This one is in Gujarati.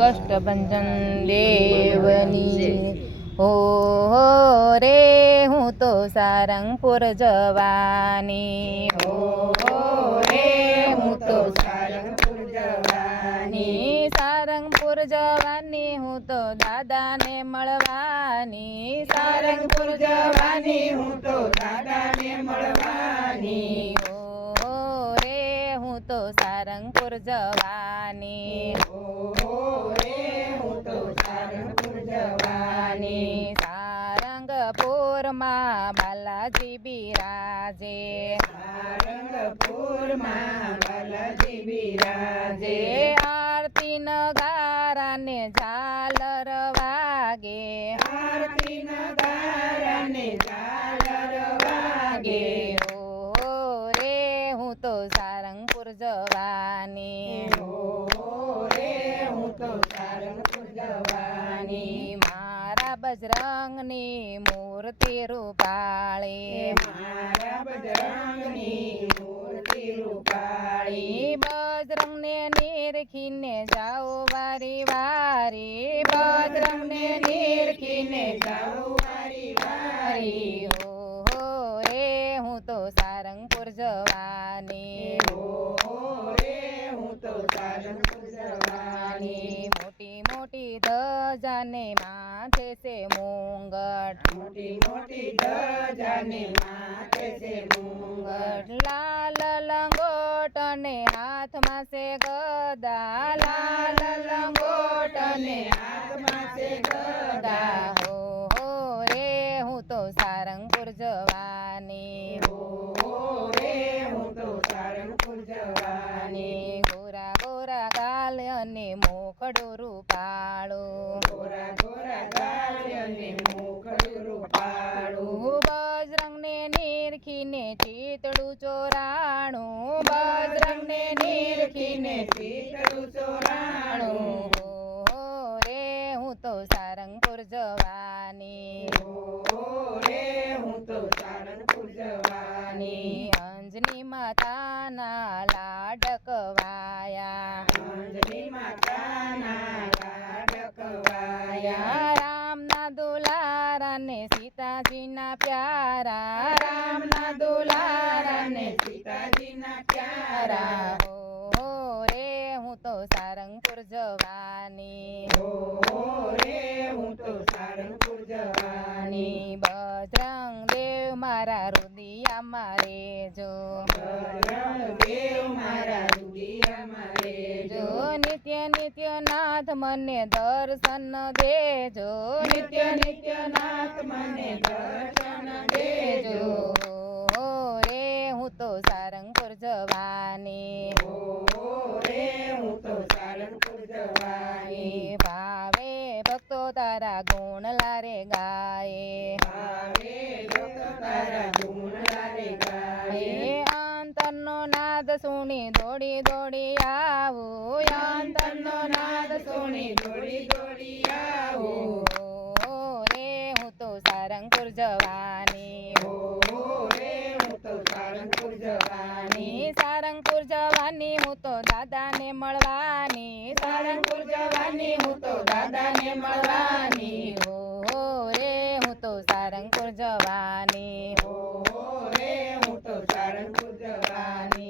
કષ્ટભંજન દેવની હો રે હું તો સારંગપુર જવાની હો રે હું તો સારંગપુર જવાની સારંગપુર જવાની હું તો દાદાને મળવાની સારંગપુર જવાની હું તો દાદાને મળવાની હો રે હું તો સારંગપુર જવાની સારંગપુરમાં બાલાજી બિરાજે સારંગપુરમાં બાલાજી બિરાજે આરતી નગારાને ઝાલર વાગે આરતી નગારાને ઝાલર વાગે ઓ રે હું તો સારંગપુર જવાની મારા બજરંગની મૂર્તિ રૂપાળી મારા બજરંગની મૂર્તિ રૂપાળી બજરંગને નિરખીને જાઓ વારી વારી બજરંગને નિરખીને જાઓ વારી વારી હો રે હું તો સારંગપુર જવાની મોટી મોટી ધજાને માથે છે મુંગટ મોટી મોટી ધજાને માથે છે મુંગટ લાલ લંગોટ અને હાથમાં છે ગદા લાલ લંગોટ અને હાથમાં છે ગદા હો રે હું તો સારંગપુર જવાની રે હું તો સારંગપુર જવાની ગોરા ગોરા ગાલ અને મોખડું રૂપાળું ગોરા ગોરા ગાલ અને મોખડું રૂપાળું બજરંગને નિરખીને ચિતડું ચોરાણું બજરંગને નિરખીને ચિતડું ચોરાણું હો રે હું તો સારંગપુર જવાની રે હું તો સારંગપુર જવાની અંજની માતાના લાડકવાયા અંજની માતાના લાડકવાયા રામના દુલારા ને સીતાજીના પ્યારા રામના દુલારા ને સીતાજીના પ્યારા હો રે હું તો સારંગપુર જવાની રે હું તો સારંગપુર જવાની બજરંગ દેવ મારા રુદિયામાં રેજો બજરંગ દેવ મારા રુદિયામાં રેજો નિત્ય નિત્ય નાથ મને દર્શન દેજો નિત્ય નિત્ય નાથ મને દર્શન દેજો રે હું તો સારંગપુર જવાની રે હું તો સારંગપુર જવાની ભાવે ભક્તો તારા ગુણ લારે ગાયે ભાવે ભક્તો તારા ગુણ લારે ગાયે અંતરનો નાદ સુણી દોડી દોડી આવું અંતરનો નાદ સુણી દોડી દોડી આવું રે હું તો સારંગપુર જવાની રે હું તો સારંગપુર જવાની સારંગપુર જવાની હું તો દાદાને મળવાની સારંગપુર જવાની હું તો દાદાને મળવાની